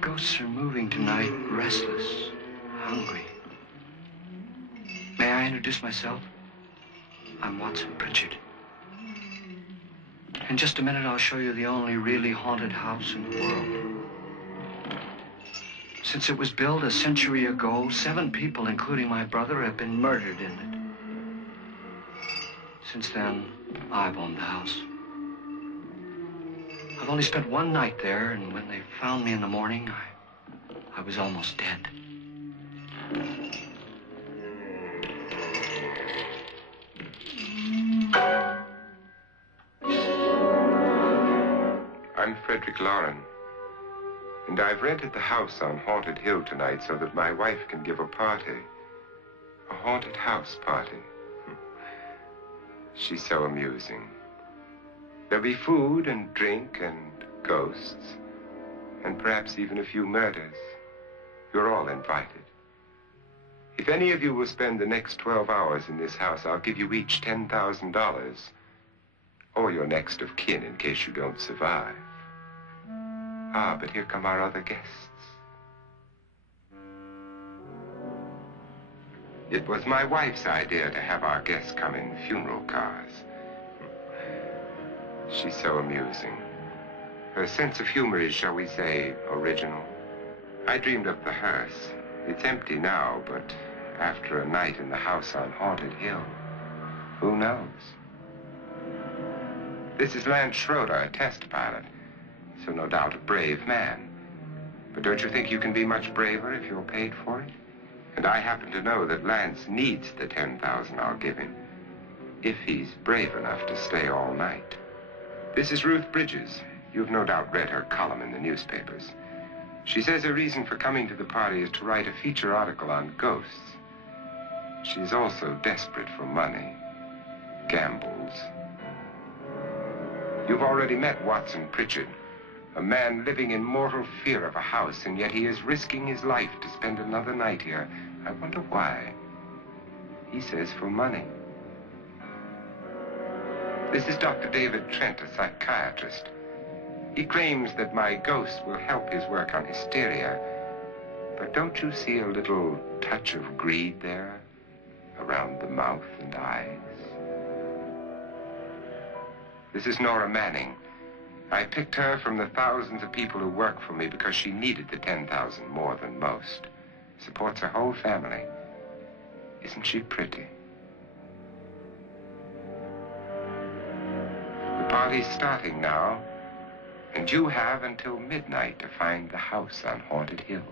ghosts are moving tonight, restless, hungry. May I introduce myself? I'm Watson Pritchard. In just a minute, I'll show you the only really haunted house in the world. Since it was built a century ago, 7 people, including my brother, have been murdered in it. Since then, I've owned the house. I've only spent one night there, and when they found me in the morning, I was almost dead. I'm Frederick Loren, and I've rented the house on Haunted Hill tonight so that my wife can give a party. A haunted house party. She's so amusing. There'll be food and drink and ghosts, and perhaps even a few murders. You're all invited. If any of you will spend the next 12 hours in this house, I'll give you each $10,000, or your next of kin in case you don't survive. Ah, but here come our other guests. It was my wife's idea to have our guests come in funeral cars. She's so amusing. Her sense of humor is, shall we say, original. I dreamed up the hearse. It's empty now, but after a night in the house on Haunted Hill, who knows? This is Lance Schroeder, a test pilot, so no doubt a brave man. But don't you think you can be much braver if you're paid for it? And I happen to know that Lance needs the $10,000 I'll give him, if he's brave enough to stay all night. This is Ruth Bridges. You've no doubt read her column in the newspapers. She says her reason for coming to the party is to write a feature article on ghosts. She's also desperate for money, gambles. You've already met Watson Pritchard, a man living in mortal fear of a house, and yet he is risking his life to spend another night here. I wonder why. He says for money. This is Dr. David Trent, a psychiatrist. He claims that my ghost will help his work on hysteria. But don't you see a little touch of greed there, around the mouth and eyes? This is Nora Manning. I picked her from the thousands of people who work for me because she needed the $10,000 more than most. Supports her whole family. Isn't she pretty? The party's starting now, and you have until midnight to find the house on Haunted Hill.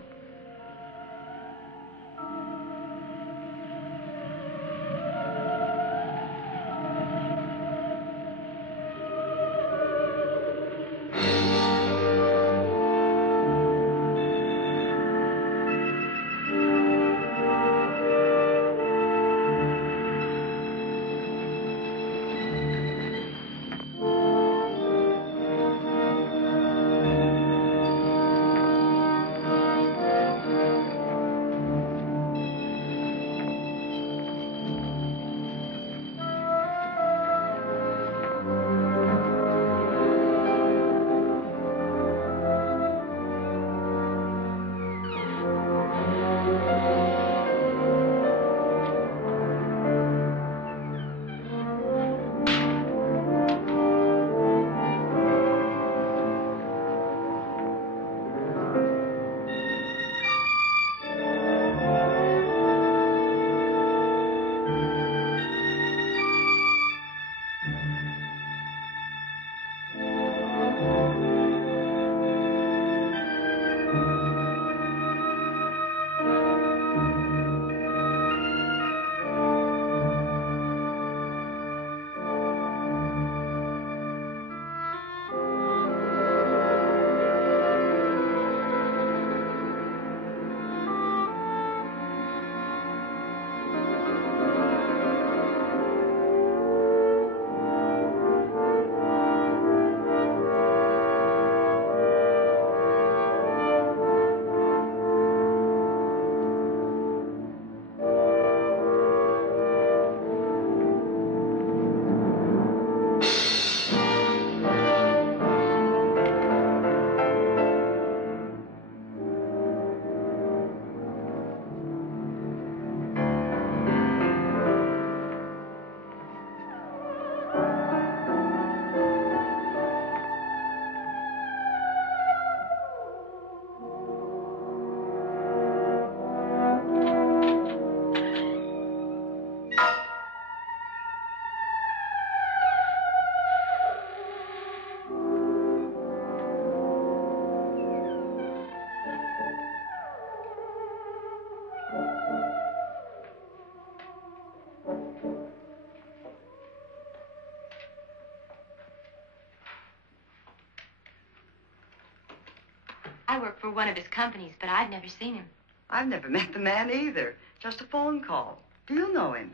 I work for one of his companies, but I've never seen him. I've never met the man either. Just a phone call. Do you know him?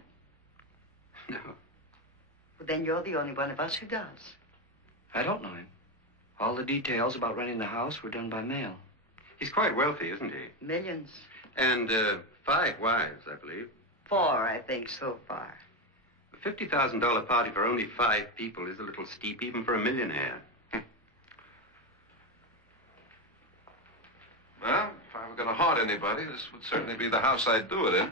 No. Well, then you're the only one of us who does. I don't know him. All the details about renting the house were done by mail. He's quite wealthy, isn't he? Millions. And 5 wives, I believe. 4, I think, so far. A $50,000 party for only 5 people is a little steep, even for a millionaire. Well, if I were going to haunt anybody, this would certainly be the house I'd do it in.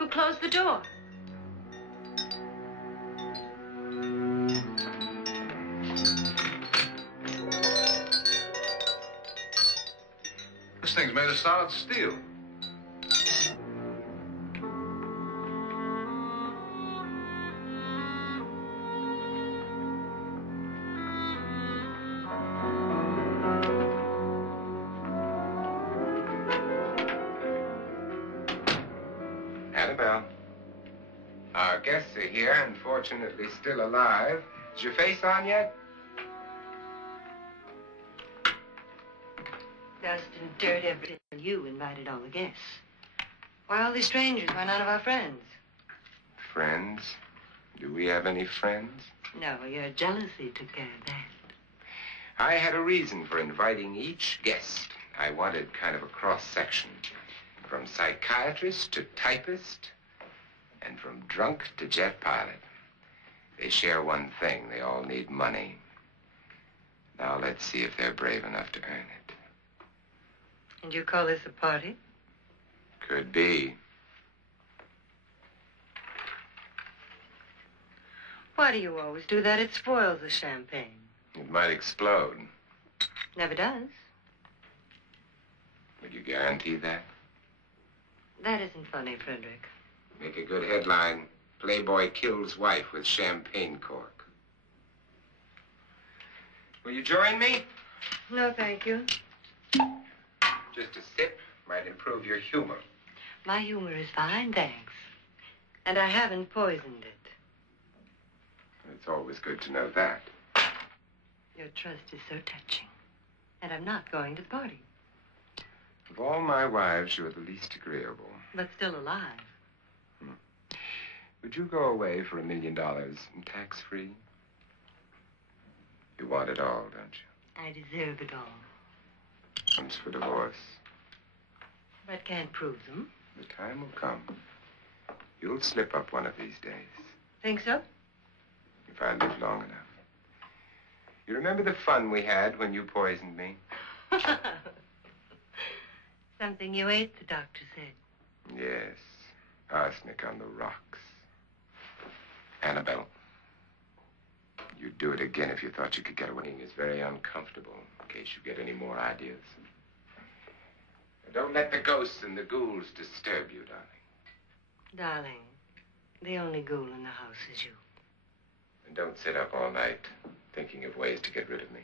Who closed the door? This thing's made of solid steel. Annabelle, our guests are here, unfortunately still alive. Is your face on yet? Dust and dirt everything. You invited all the guests. Why all these strangers? Why none of our friends? Friends? Do we have any friends? No, your jealousy took care of that. I had a reason for inviting each guest. I wanted kind of a cross-section. From psychiatrist to typist, and from drunk to jet pilot. They share one thing. They all need money. Now let's see if they're brave enough to earn it. And you call this a party? Could be. Why do you always do that? It spoils the champagne. It might explode. Never does. Would you guarantee that? That isn't funny, Frederick. Make a good headline. Playboy kills wife with champagne cork. Will you join me? No, thank you. Just a sip might improve your humor. My humor is fine, thanks. And I haven't poisoned it. It's always good to know that. Your trust is so touching. And I'm not going to the party. Of all my wives, you're the least agreeable. But still alive. Would you go away for $1 million and tax-free? You want it all, don't you? I deserve it all. Once for divorce. But can't prove them. The time will come. You'll slip up one of these days. Think so? If I live long enough. You remember the fun we had when you poisoned me? Something you ate, the doctor said. Yes. Arsenic on the rocks. Annabelle. You'd do it again if you thought you could get away. It's very uncomfortable, in case you get any more ideas. Don't let the ghosts and the ghouls disturb you, darling. Darling, the only ghoul in the house is you. And don't sit up all night thinking of ways to get rid of me.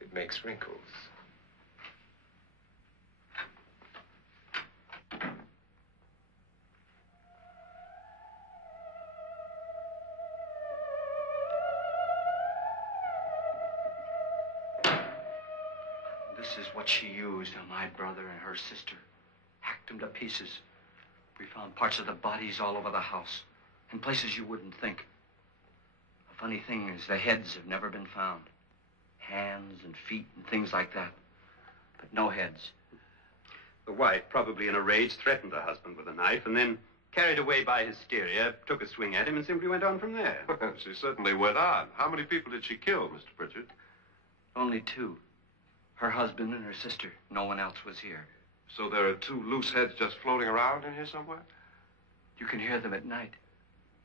It makes wrinkles. This is what she used on my brother and her sister. Hacked them to pieces. We found parts of the bodies all over the house. In places you wouldn't think. The funny thing is the heads have never been found. Hands and feet and things like that. But no heads. The wife, probably in a rage, threatened her husband with a knife and then, carried away by hysteria, took a swing at him and simply went on from there. She certainly went on. How many people did she kill, Mr. Pritchard? Only 2. Her husband and her sister. No one else was here. So there are 2 loose heads just floating around in here somewhere? You can hear them at night.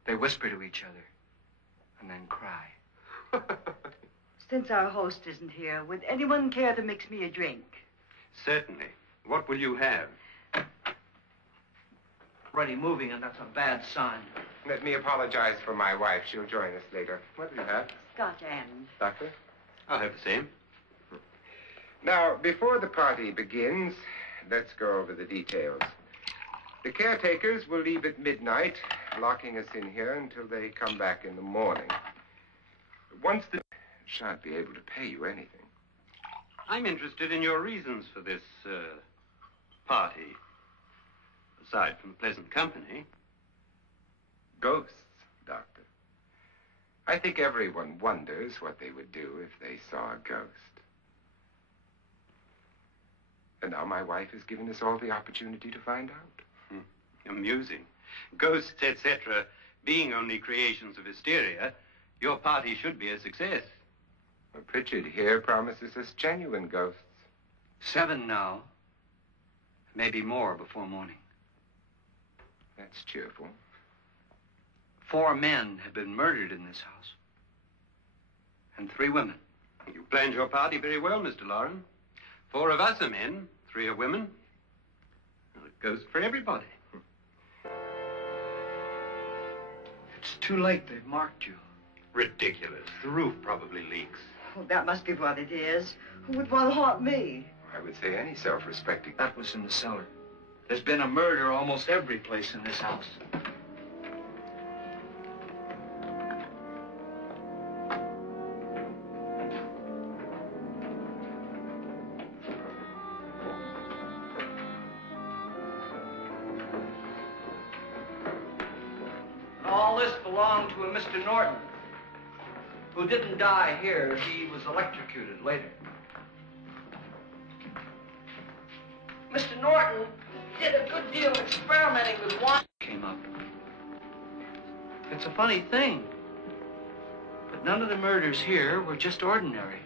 They whisper to each other and then cry. Since our host isn't here, would anyone care to mix me a drink? Certainly. What will you have? Already moving, and that's a bad sign. Let me apologize for my wife. She'll join us later. What do you have? Scotch and. Doctor? I'll have the same. Now, before the party begins, let's go over the details. The caretakers will leave at midnight, locking us in here until they come back in the morning. Once the shan't be able to pay you anything. I'm interested in your reasons for this, party. Aside from pleasant company. Ghosts, Doctor. I think everyone wonders what they would do if they saw a ghost. And now my wife has given us all the opportunity to find out. Amusing. Ghosts, etc., being only creations of hysteria, your party should be a success. Well, Pritchard here promises us genuine ghosts. 7 now. Maybe more before morning. That's cheerful. 4 men have been murdered in this house. And 3 women. You planned your party very well, Mr. Loren. 4 of us are men, 3 are women. Well, a ghost for everybody. It's too late. They've marked you. Ridiculous. The roof probably leaks. Oh, that must be what it is. Who would want to haunt me? I would say any self-respecting... That was in the cellar. There's been a murder almost every place in this house. All this belonged to a Mr. Norton, who didn't die here. He was electrocuted later. Mr. Norton did a good deal of experimenting with wine. Came up. It's a funny thing, but none of the murders here were just ordinary.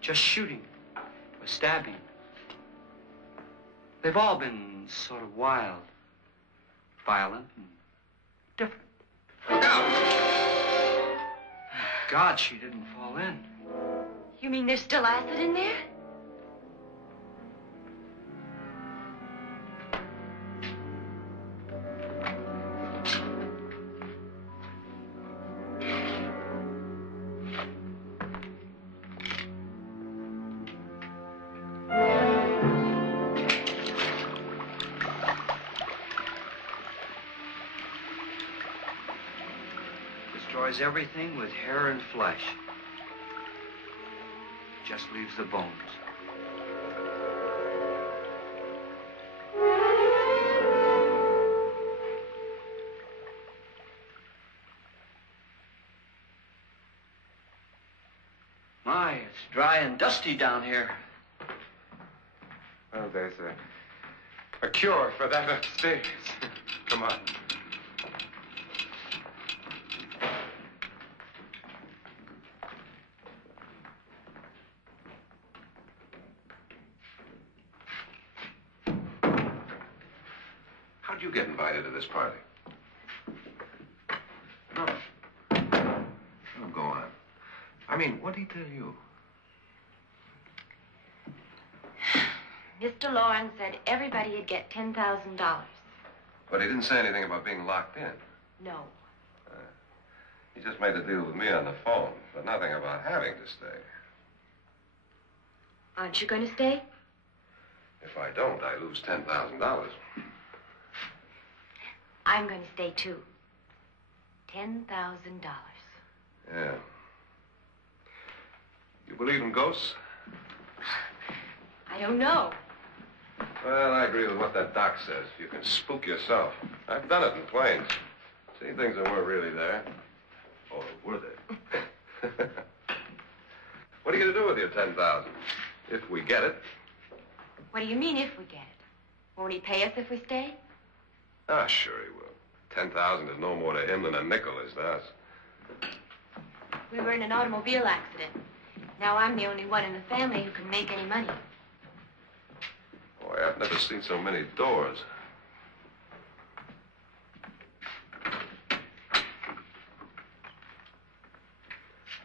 Just shooting or stabbing. They've all been sort of wild, violent, and different. Look out! God, she didn't fall in. You mean there's still acid in there? Destroys everything with hair and flesh. Just leaves the bones. My, it's dry and dusty down here. Well, there's a cure for that upstairs. Come on. How'd you get invited to this party? No. Oh, go on. I mean, what'd he tell you? Mr. Loren said everybody'd get $10,000. But he didn't say anything about being locked in. No. He just made the deal with me on the phone, but nothing about having to stay. Aren't you going to stay? If I don't, I lose $10,000. I'm going to stay, too. $10,000. Yeah. You believe in ghosts? I don't know. Well, I agree with what that doc says. You can spook yourself. I've done it in planes. Seen things that weren't really there. Or were they? What are you going to do with your $10,000? If we get it. What do you mean, if we get it? Won't he pay us if we stay? Ah, sure he will. 10,000 is no more to him than a nickel is to us. We were in an automobile accident. Now I'm the only one in the family who can make any money. Boy, I've never seen so many doors.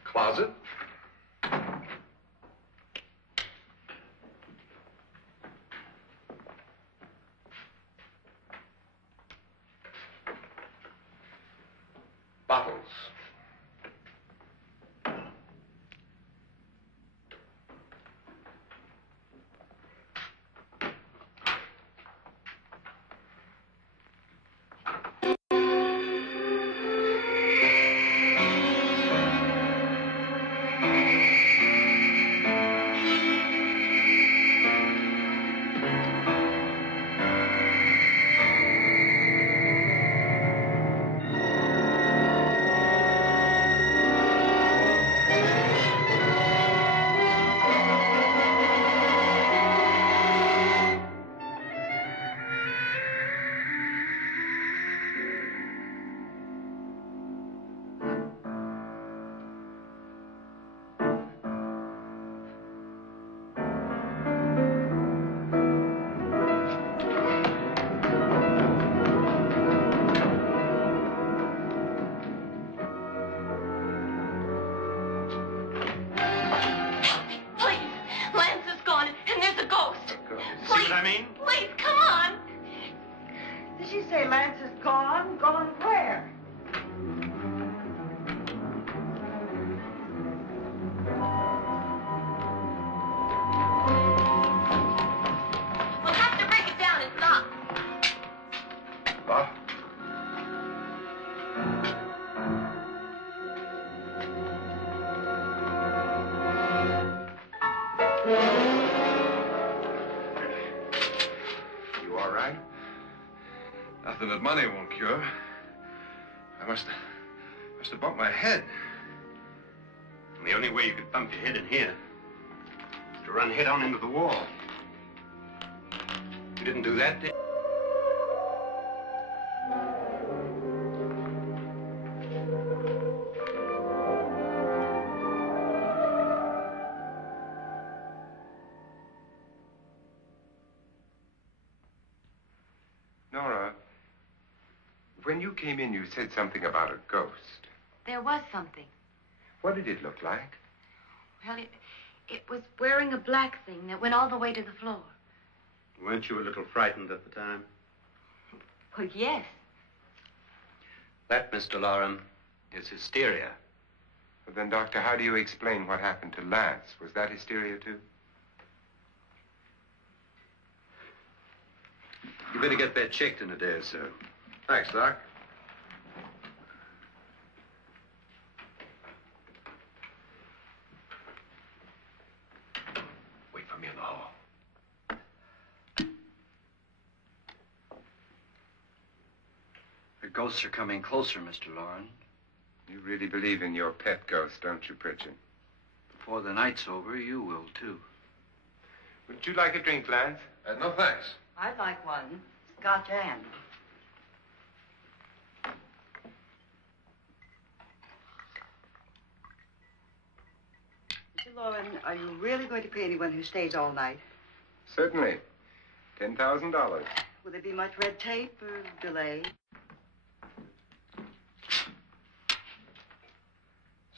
Closet? Bottles. money won't cure. I must have bumped my head. And the only way you could bump your head in here is to run head on into the wall. You didn't do that, did you? Nora, when you came in, you said something about a ghost. There was something. What did it look like? Well, it was wearing a black thing that went all the way to the floor. Weren't you a little frightened at the time? Well, yes. That, Mr. Loren, is hysteria. Well, then, Doctor, how do you explain what happened to Lance? Was that hysteria, too? You better get that checked in a day or so. Thanks, Doc. Wait for me in the hall. The ghosts are coming closer, Mr. Loren. You really believe in your pet ghost, don't you, Pritchard? Before the night's over, you will, too. Would you like a drink, Lance? No, thanks. I'd like one. Scotch and. Mr. Loren, are you really going to pay anyone who stays all night? Certainly. $10,000. Will there be much red tape or delay?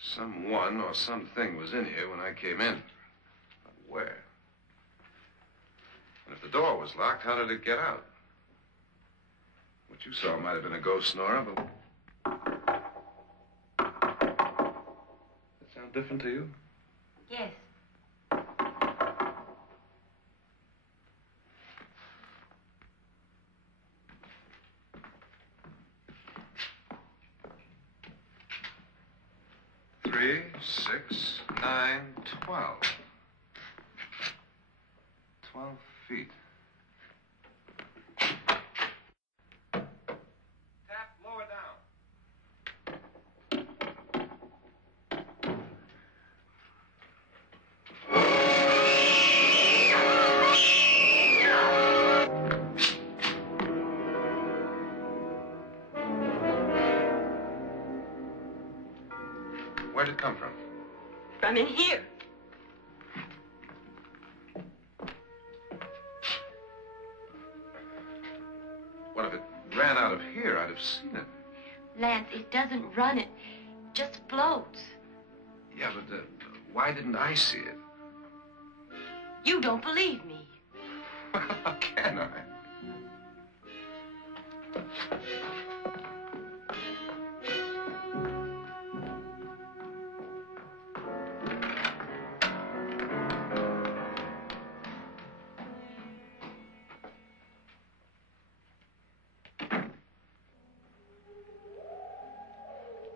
Someone or something was in here when I came in. But where? And if the door was locked, how did it get out? What you saw might have been a ghost, Nora, but... That sound different to you? Yes. Three, 6, 9, 12. 12 feet. Tap lower down. Where'd it come from? From in here. Well, if it ran out of here, I'd have seen it. Lance, it doesn't run. It just floats. Yeah, but why didn't I see it? You don't believe me. How can I?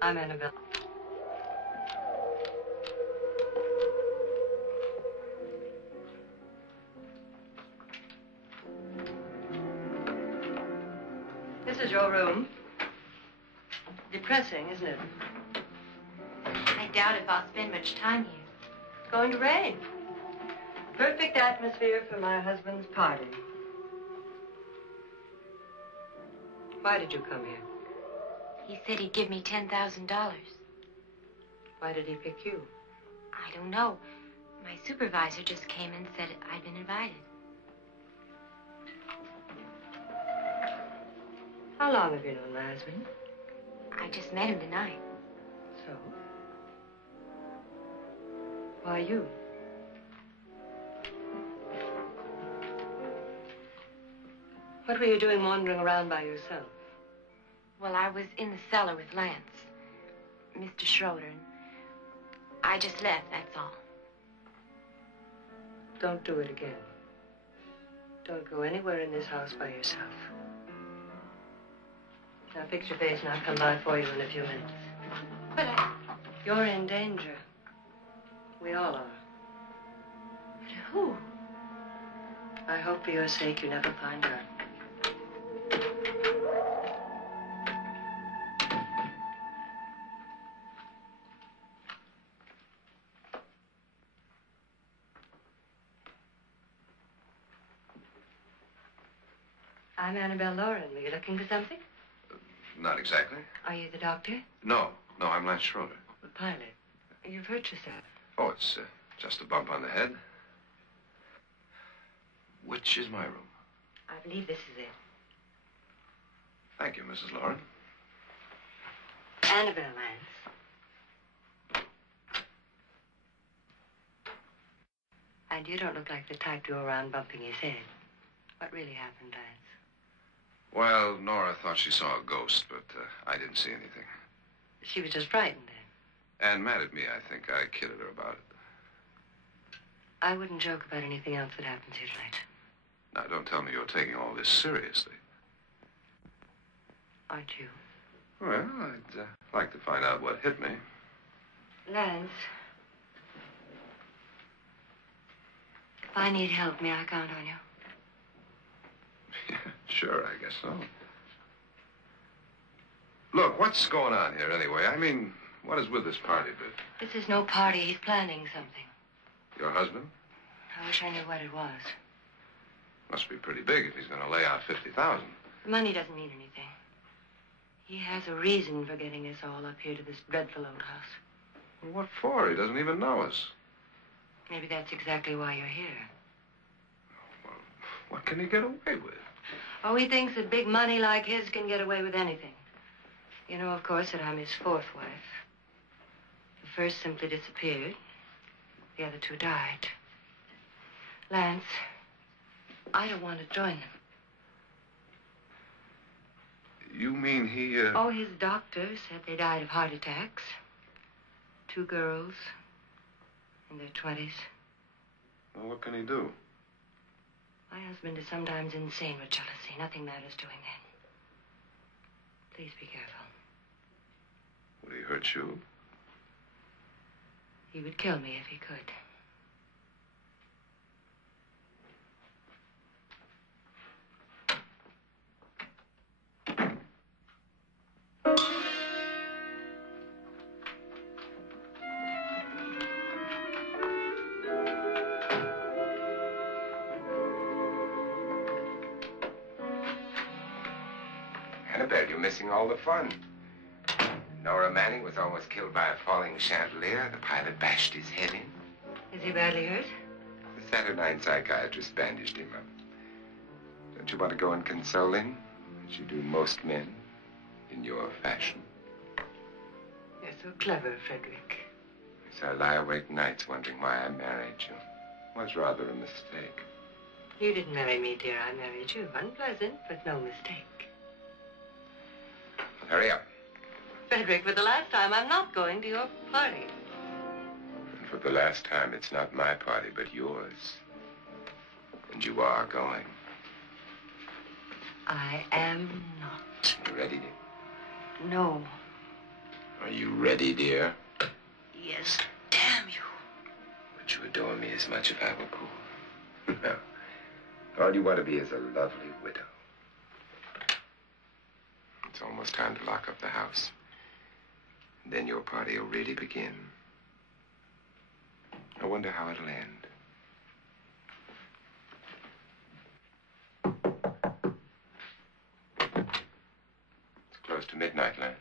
I'm Annabelle. This is your room. Depressing, isn't it? I doubt if I'll spend much time here. It's going to rain. Perfect atmosphere for my husband's party. Why did you come here? He said he'd give me $10,000. Why did he pick you? I don't know. My supervisor just came and said I'd been invited. How long have you known my husband? I just met him tonight. So? Why you? What were you doing wandering around by yourself? Well, I was in the cellar with Lance, Mr. Schroeder, and I just left, that's all. Don't do it again. Don't go anywhere in this house by yourself. Now fix your face and I'll come by for you in a few minutes. But You're in danger. We all are. but who? I hope for your sake you never find out. I'm Annabelle Loren. Were you looking for something? Not exactly. Are you the doctor? No, I'm Lance Schroeder. The pilot. You've hurt yourself. Oh, it's just a bump on the head. Which is my room? I believe this is it. Thank you, Mrs. Loren. Annabelle, Lance. And you don't look like the type to go around bumping his head. What really happened, Lance? Well, Nora thought she saw a ghost, but I didn't see anything. She was just frightened then. And mad at me, I think. I kidded her about it. I wouldn't joke about anything else that happens here tonight. Now, don't tell me you're taking all this seriously. Aren't you? Well, I'd like to find out what hit me. Lance. If I need help, may I count on you? Yeah, sure, I guess so. Look, what's going on here anyway? I mean, what is with this party bit? This is no party. He's planning something. Your husband? I wish I knew what it was. Must be pretty big if he's going to lay out 50,000. The money doesn't mean anything. He has a reason for getting us all up here to this dreadful old house. Well, what for? He doesn't even know us. Maybe that's exactly why you're here. Well, what can he get away with? Oh, he thinks that big money like his can get away with anything. You know, of course, that I'm his fourth wife. The first simply disappeared. The other two died. Lance, I don't want to join them. You mean he, Oh, his doctor said they died of heart attacks. 2 girls in their 20s. Well, what can he do? My husband is sometimes insane with jealousy. Nothing matters to him then. Please be careful. Would he hurt you? He would kill me if he could. Annabelle, you're missing all the fun. Nora Manning was almost killed by a falling chandelier. The pilot bashed his head in. Is he badly hurt? The saturnine psychiatrist bandaged him up. Don't you want to go and console him, as you do most men, in your fashion? You're so clever, Frederick. So I lie awake nights wondering why I married you. It was rather a mistake. You didn't marry me, dear. I married you. Unpleasant, but no mistake. Hurry up. Frederick, for the last time, I'm not going to your party. And for the last time, it's not my party, but yours. And you are going. I am not. You ready, dear? No. Are you ready, dear? Yes, damn you. Would you adore me as much if I were poor? No. All you want to be is a lovely widow. It's almost time to lock up the house. And then your party will really begin. I wonder how it'll end. It's close to midnight, Lance.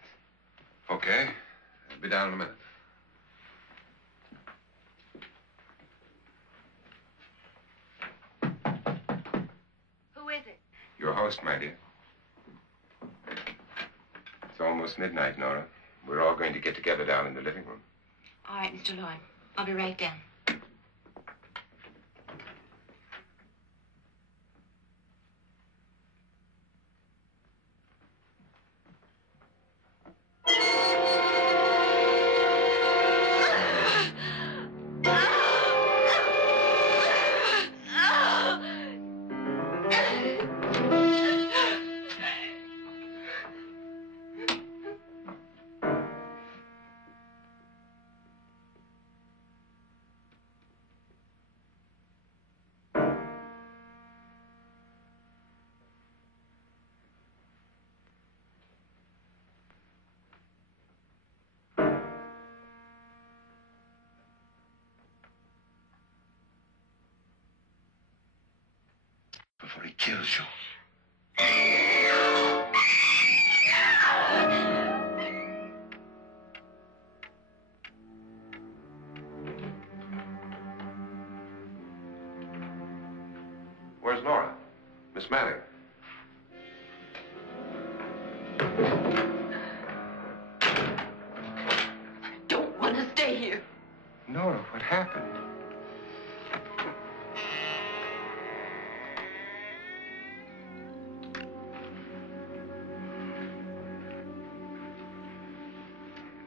Okay. I'll be down in a minute. Who is it? Your host, my dear. It's almost midnight, Nora. We're all going to get together down in the living room. All right, Mr. Loren. I'll be right down. Before he kills you. Where's Nora? Miss Manning. I don't want to stay here. Nora, what happened?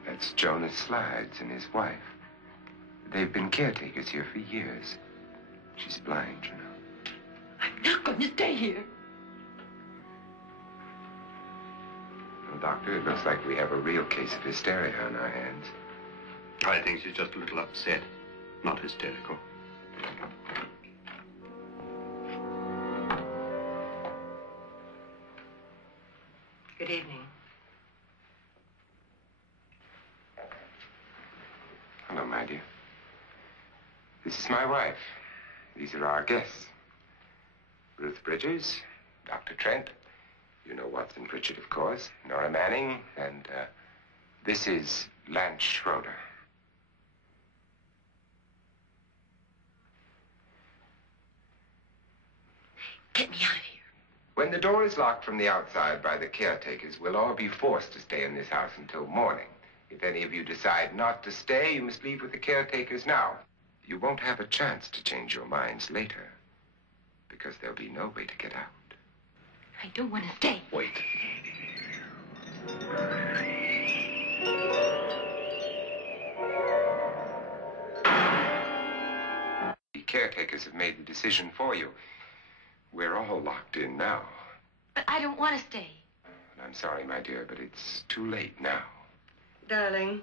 That's Jonas Slides and his wife. They've been caretakers here for years. She's blind, you know. I'm not going to stay here. Well, Doctor, it looks like we have a real case of hysteria on our hands. I think she's just a little upset, not hysterical. Good evening. Hello, my dear. This is my wife. These are our guests. Ruth Bridges, Dr. Trent. You know Watson Pritchard, of course. Nora Manning, and this is Lance Schroeder. Get me out of here. When the door is locked from the outside by the caretakers, we'll all be forced to stay in this house until morning. If any of you decide not to stay, you must leave with the caretakers now. You won't have a chance to change your minds later, because there'll be no way to get out. I don't want to stay. Wait. The caretakers have made the decision for you. We're all locked in now. But I don't want to stay. And I'm sorry, my dear, but it's too late now. Darling,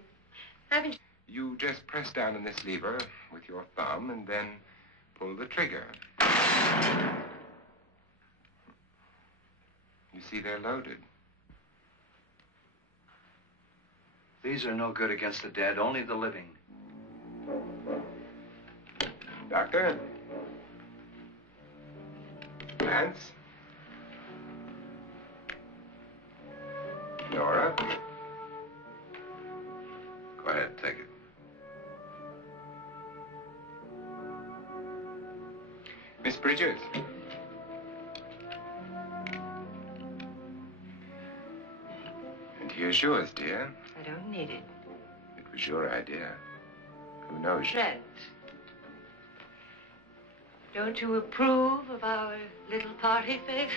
haven't You just press down on this lever with your thumb and then pull the trigger. You see, they're loaded. These are no good against the dead, only the living. Doctor? Lance? Nora? Go ahead, take it. Miss Bridges? And here's yours, dear. I don't need it. It was your idea. Who knows? Trent, don't you approve of our little party favors?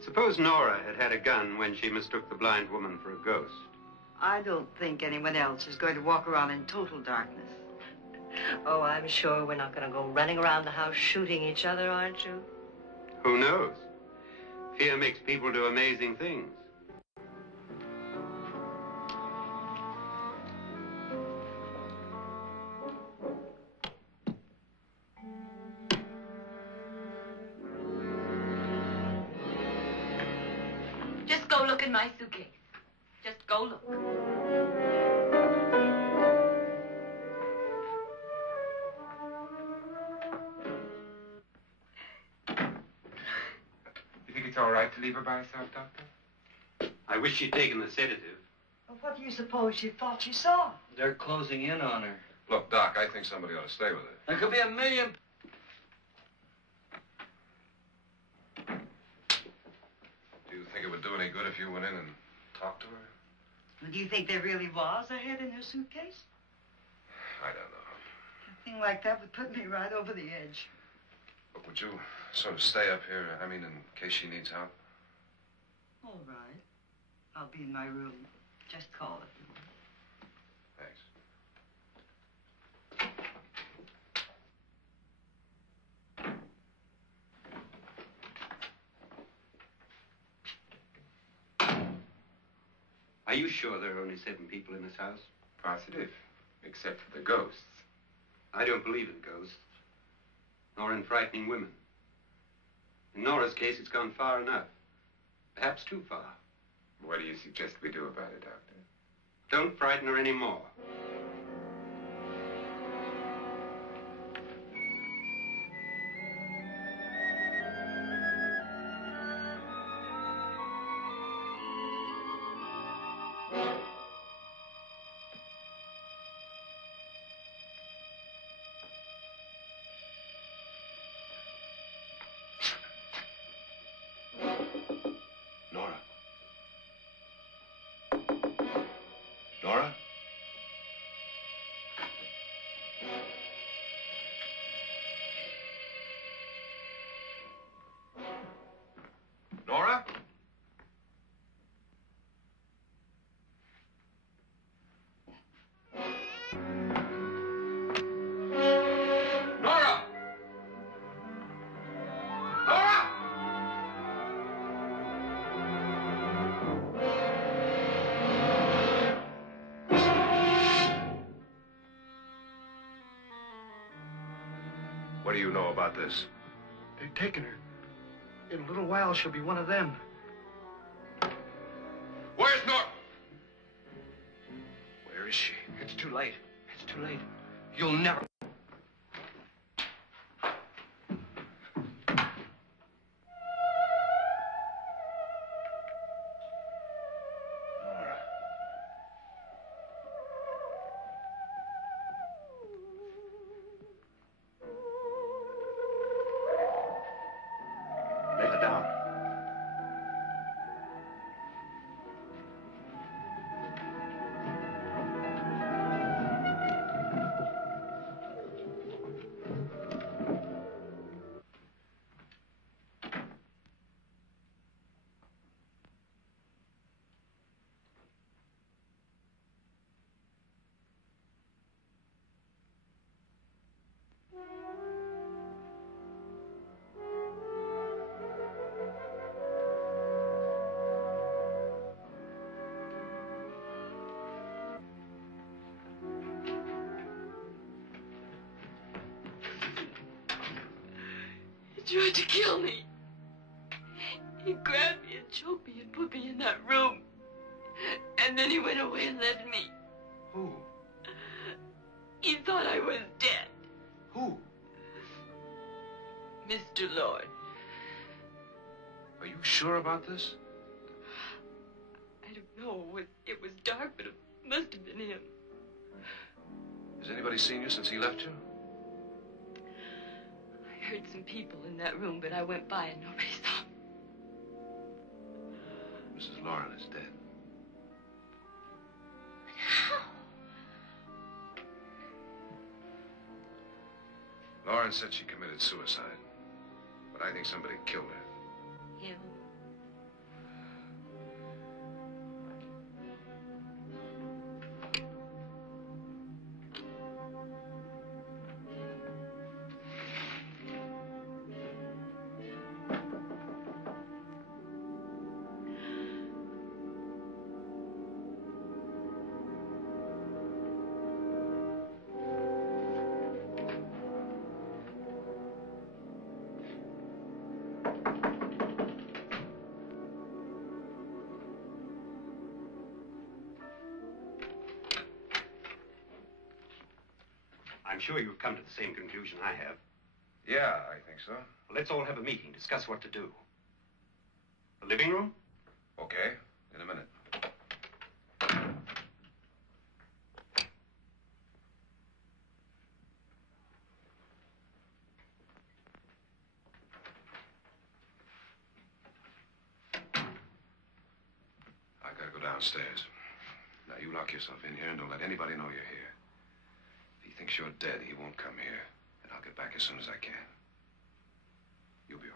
Suppose Nora had had a gun when she mistook the blind woman for a ghost. I don't think anyone else is going to walk around in total darkness. Oh, I'm sure we're not going to go running around the house shooting each other, aren't you? Who knows? Fear makes people do amazing things. Just go look in my suitcase. Just go look. You think it's all right to leave her by herself, Doctor? I wish she'd taken the sedative. Well, what do you suppose she thought she saw? They're closing in on her. Look, Doc, I think somebody ought to stay with her. There could be a million. Do you think it would do any good if you went in and talked to her? Well, do you think there really was a head in her suitcase? I don't know. A thing like that would put me right over the edge. Look, would you sort of stay up here, I mean, in case she needs help? All right. I'll be in my room. Just call if you want. Thanks. Are you sure there are only 7 people in this house? Positive, except for the ghosts. I don't believe in ghosts, nor in frightening women. In Nora's case, it's gone far enough. Perhaps too far. What do you suggest we do about it, Doctor? Don't frighten her anymore. Nora? Nora? Nora! Nora! What do you know about this? They're taking her. In a little while, she'll be one of them. Where's Nora? Where is she? It's too late. It's too late. You'll never... Nora. Lay her down. He tried to kill me. He grabbed me and choked me and put me in that room. And then he went away and left me. Who? He thought I was dead. Who? Mr. Lord. Are you sure about this? I don't know. It was dark, but it must have been him. Has anybody seen you since he left you? I heard some people in that room, but I went by and nobody saw me. Mrs. Loren is dead. How? Loren said she committed suicide, but I think somebody killed her. Him? I'm sure you've come to the same conclusion I have. Yeah, I think so. Well, let's all have a meeting, discuss what to do. The living room? Okay, in a minute. I gotta go downstairs. Now, you lock yourself in here and don't let anybody know you're here. If he thinks you're dead, he won't come here. And I'll get back as soon as I can. You'll be all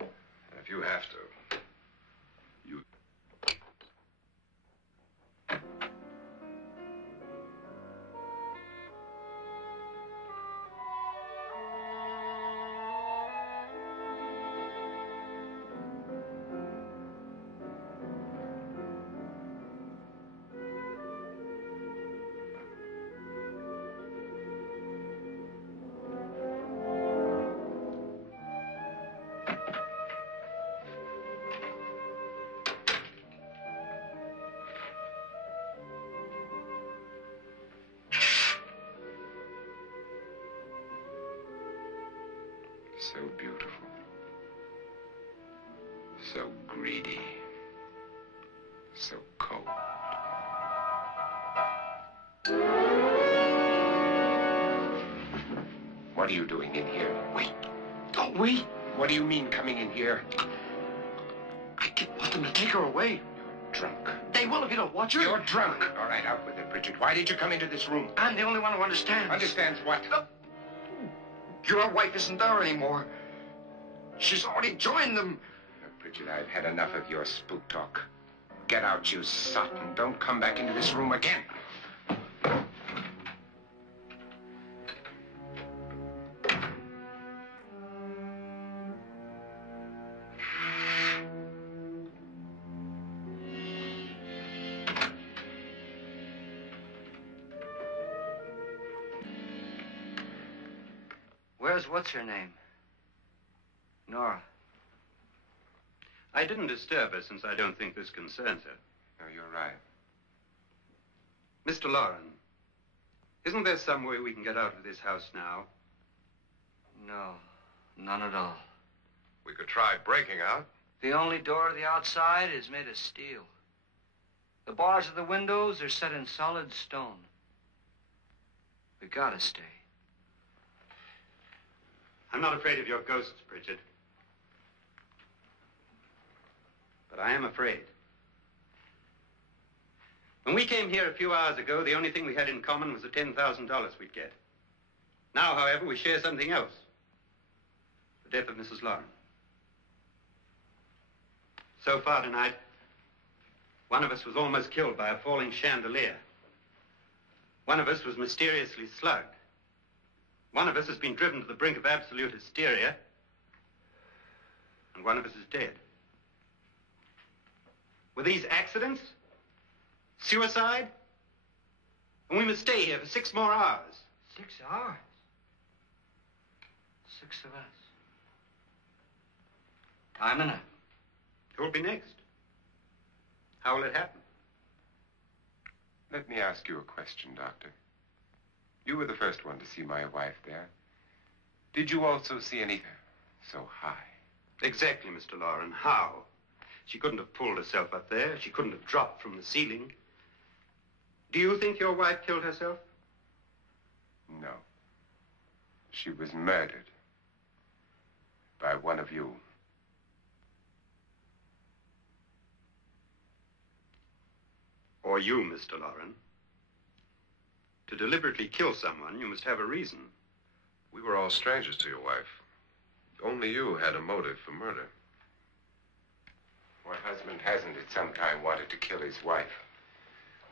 right. And if you have to, you... So beautiful. So greedy. So cold. What are you doing in here? Wait. Don't wait. What do you mean coming in here? I get my want them to take her away. Drunk. They will if you don't watch her. You're drunk. All right, out with it, Pritchard. Why did you come into this room? I'm the only one who understands. Understands what? Your wife isn't there anymore. She's already joined them. Pritchard, I've had enough of your spook talk. Get out, you sot, and don't come back into this room again. What's her name? Nora. I didn't disturb her since I don't think this concerns her. No, you're right. Mr. Loren, isn't there some way we can get out of this house now? No, none at all. We could try breaking out. The only door to the outside is made of steel. The bars of the windows are set in solid stone. We gotta stay. I'm not afraid of your ghosts, Pritchard. But I am afraid. When we came here a few hours ago, the only thing we had in common was the $10,000 we'd get. Now, however, we share something else. The death of Mrs. Loren. So far tonight, one of us was almost killed by a falling chandelier. One of us was mysteriously slugged. One of us has been driven to the brink of absolute hysteria, and one of us is dead. Were these accidents? Suicide? And we must stay here for 6 more hours. 6 hours? 6 of us. Time enough. Who will be next? How will it happen? Let me ask you a question, Doctor. You were the first one to see my wife there. Did you also see anything so high? Exactly, Mr. Loren. How? She couldn't have pulled herself up there. She couldn't have dropped from the ceiling. Do you think your wife killed herself? No. She was murdered by one of you. Or you, Mr. Loren. To deliberately kill someone, you must have a reason. We were all strangers to your wife. Only you had a motive for murder. What husband hasn't at some time wanted to kill his wife?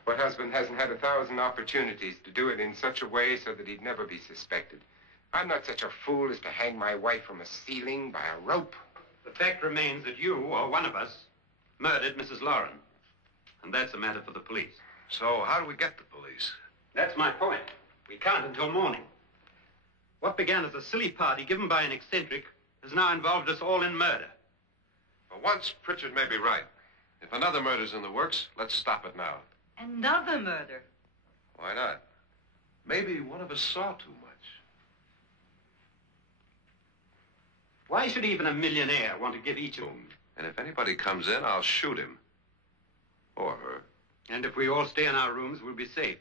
What husband hasn't had 1,000 opportunities to do it in such a way so that he'd never be suspected? I'm not such a fool as to hang my wife from a ceiling by a rope. The fact remains that you, or one of us, murdered Mrs. Loren. And that's a matter for the police. So how do we get the police? That's my point. We can't until morning. What began as a silly party given by an eccentric has now involved us all in murder. For once, Pritchard may be right. If another murder's in the works, let's stop it now. Another murder? Why not? Maybe one of us saw too much. Why should even a millionaire want to give each of them? And if anybody comes in, I'll shoot him. Or her. And if we all stay in our rooms, we'll be safe.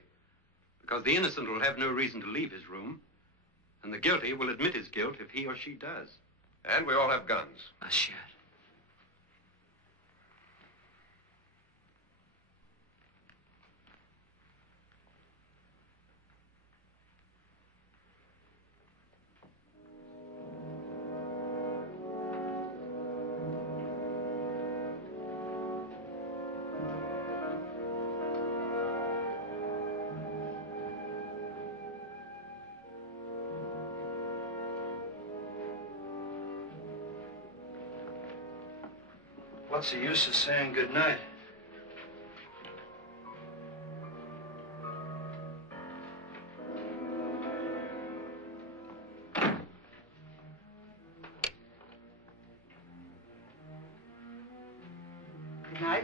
Because the innocent will have no reason to leave his room. And the guilty will admit his guilt if he or she does. And we all have guns. A shit. What's the use of saying goodnight? Good night.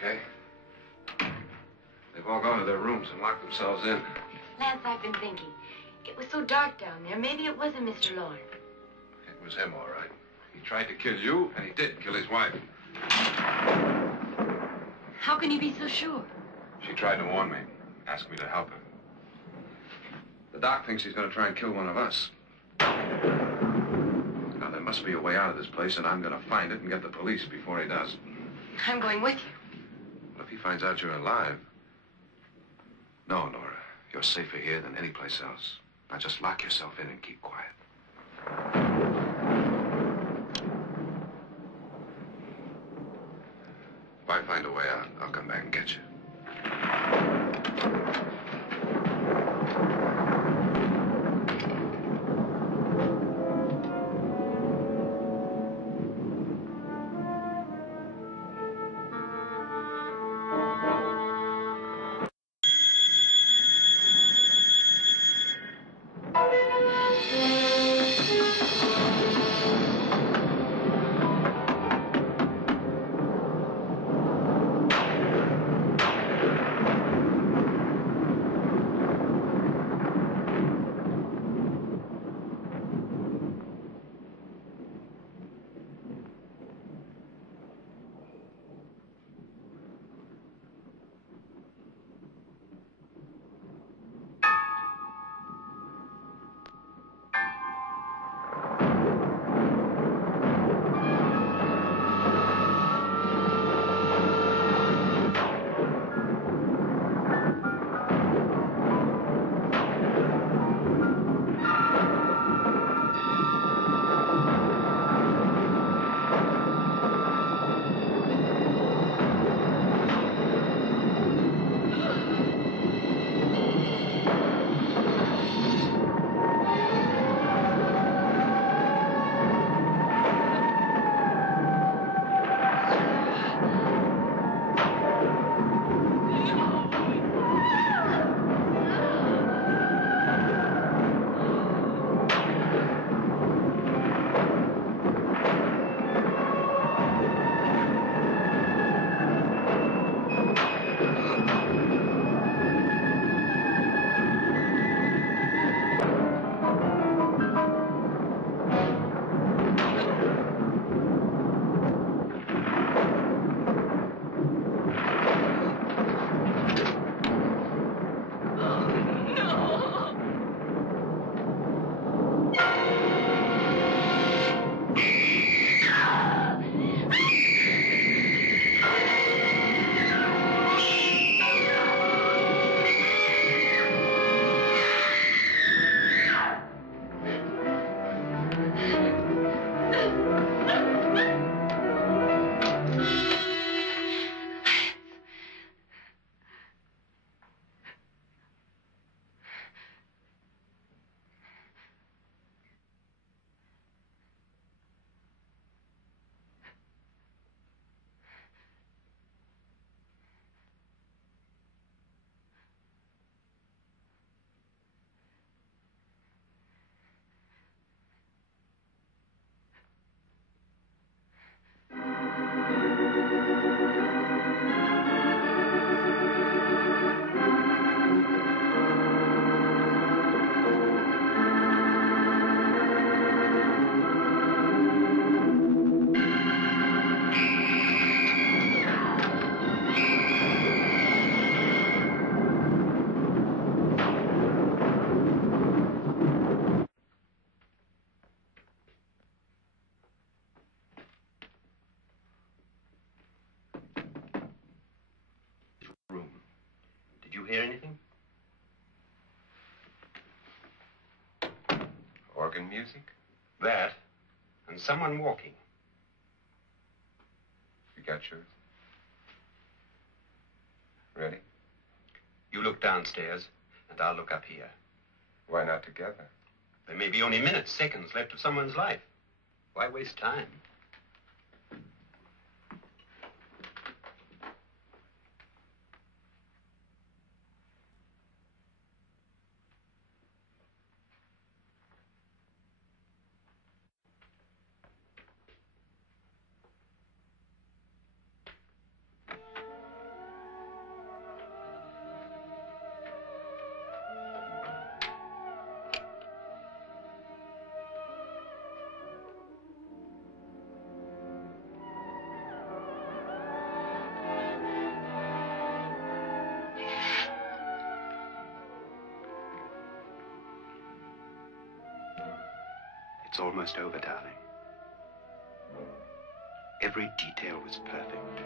okay? They've all gone to their rooms and locked themselves in. Lance, I've been thinking. It was so dark down there. Maybe it wasn't Mr. Loren. It was him, all right. He tried to kill you, and he did kill his wife. How can you be so sure? She tried to warn me, asked me to help her. The doc thinks he's going to try and kill one of us. Now, there must be a way out of this place, and I'm going to find it and get the police before he does. I'm going with you. Well, if he finds out you're alive... No, Nora. You're safer here than any place else. Now, just lock yourself in and keep quiet. If I find a way out, I'll come back and get you. Hear anything? Organ music? That, and someone walking. You got yours? Ready? You look downstairs, and I'll look up here. Why not together? There may be only minutes, seconds left of someone's life. Why waste time? almost over, darling. Every detail was perfect.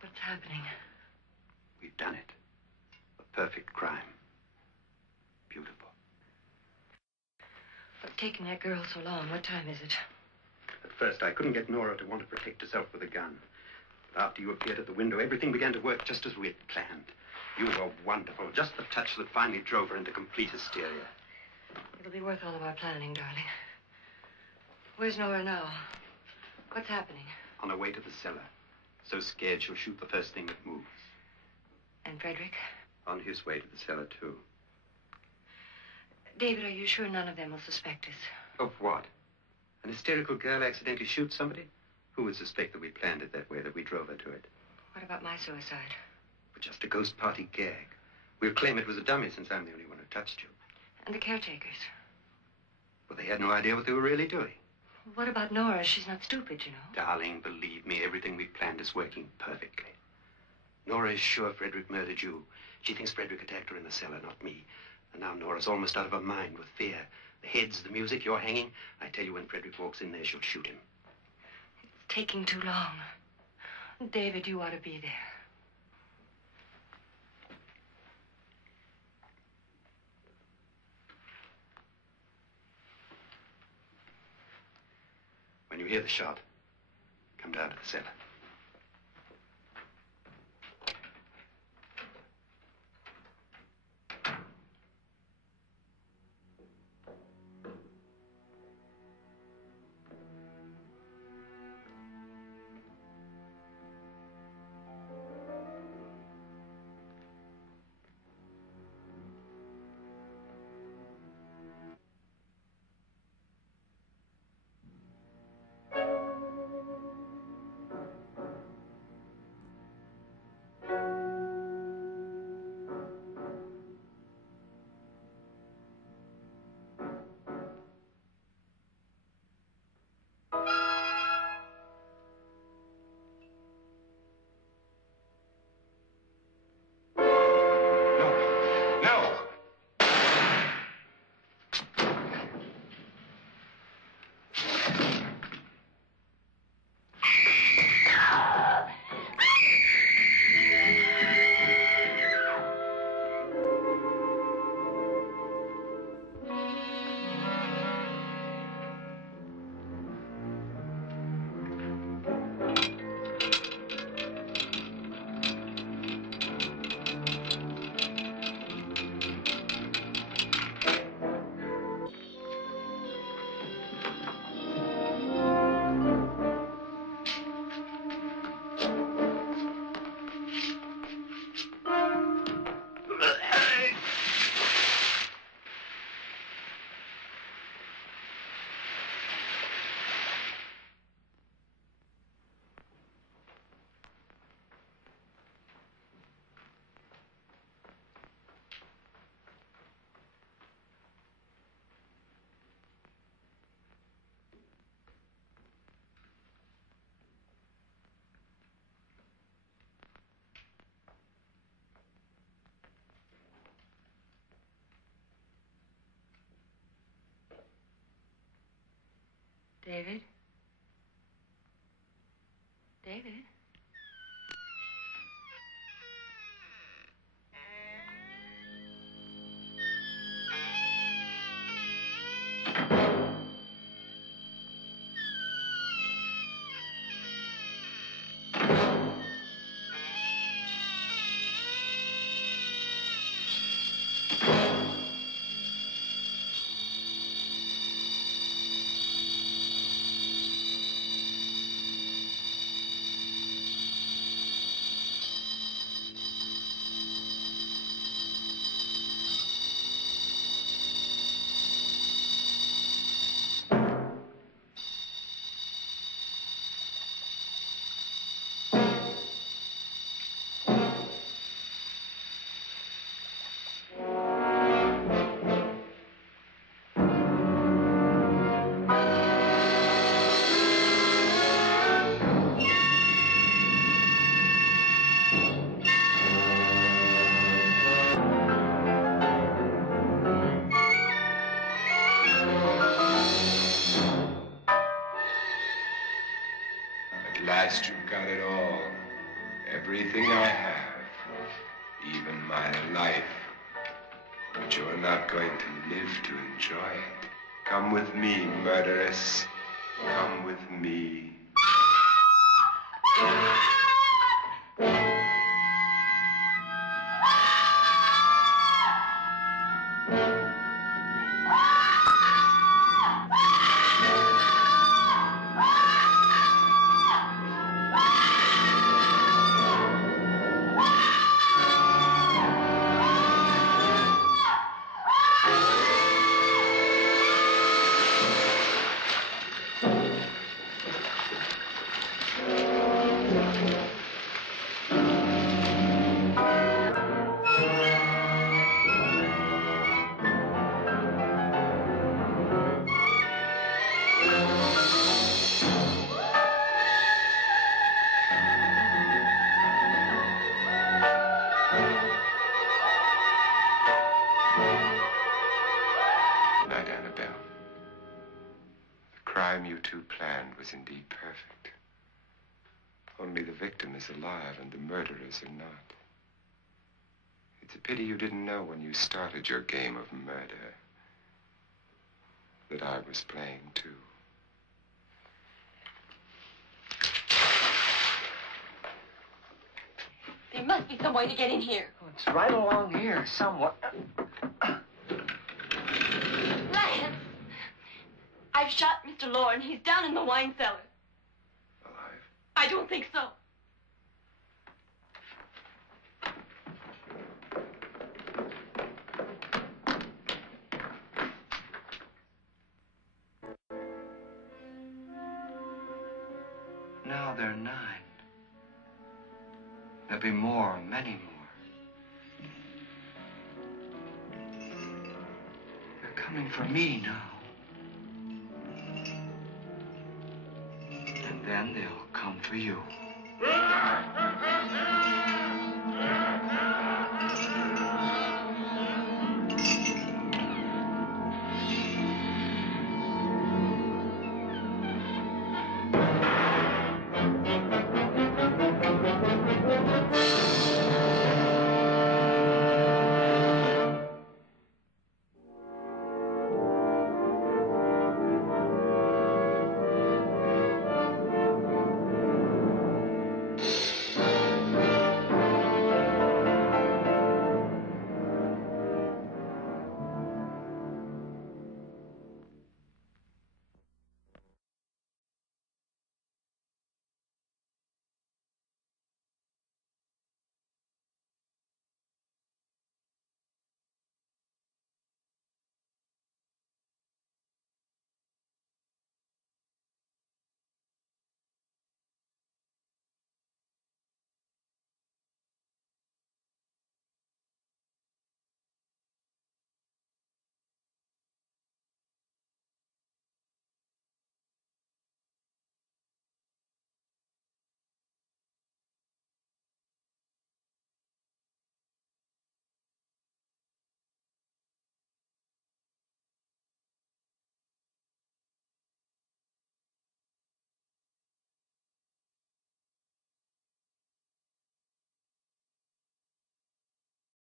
What's happening? We've done it. A perfect crime. Beautiful. What's taking that girl so long? What time is it? At first, I couldn't get Nora to want to protect herself with a gun. But after you appeared at the window, everything began to work just as we had planned. You were wonderful. Just the touch that finally drove her into complete hysteria. It'll be worth all of our planning, darling. Where's Nora now? What's happening? On her way to the cellar. So scared she'll shoot the first thing that moves. And Frederick? On his way to the cellar, too. David, are you sure none of them will suspect us? Of what? An hysterical girl accidentally shoots somebody? Who would suspect that we planned it that way, that we drove her to it? What about my suicide? But just a ghost party gag. We'll claim it was a dummy since I'm the only one who touched you. And the caretakers? Well, they had no idea what they were really doing. What about Nora? She's not stupid, you know. Darling, believe me, everything we've planned is working perfectly. Nora is sure Frederick murdered you. She thinks Frederick attacked her in the cellar, not me. And now Nora's almost out of her mind with fear. The heads, the music, you're hanging. I tell you, when Frederick walks in there, she'll shoot him. It's taking too long. David, you ought to be there. When you hear the shot, come down to the cellar. David? David? At last you've got it all. Everything I have. Even my life. But you're not going to live to enjoy it. Come with me, murderess. Come with me. Was indeed perfect. Only the victim is alive and the murderers are not. It's a pity you didn't know when you started your game of murder that I was playing too. There must be some way to get in here. Oh, it's right along here somewhere. Lance! I've shot Mr. Loren. He's down in the wine cellar. Alive? I don't think so. Now there are 9. There'll be more, many more. They're coming for me now. And then they'll come for you.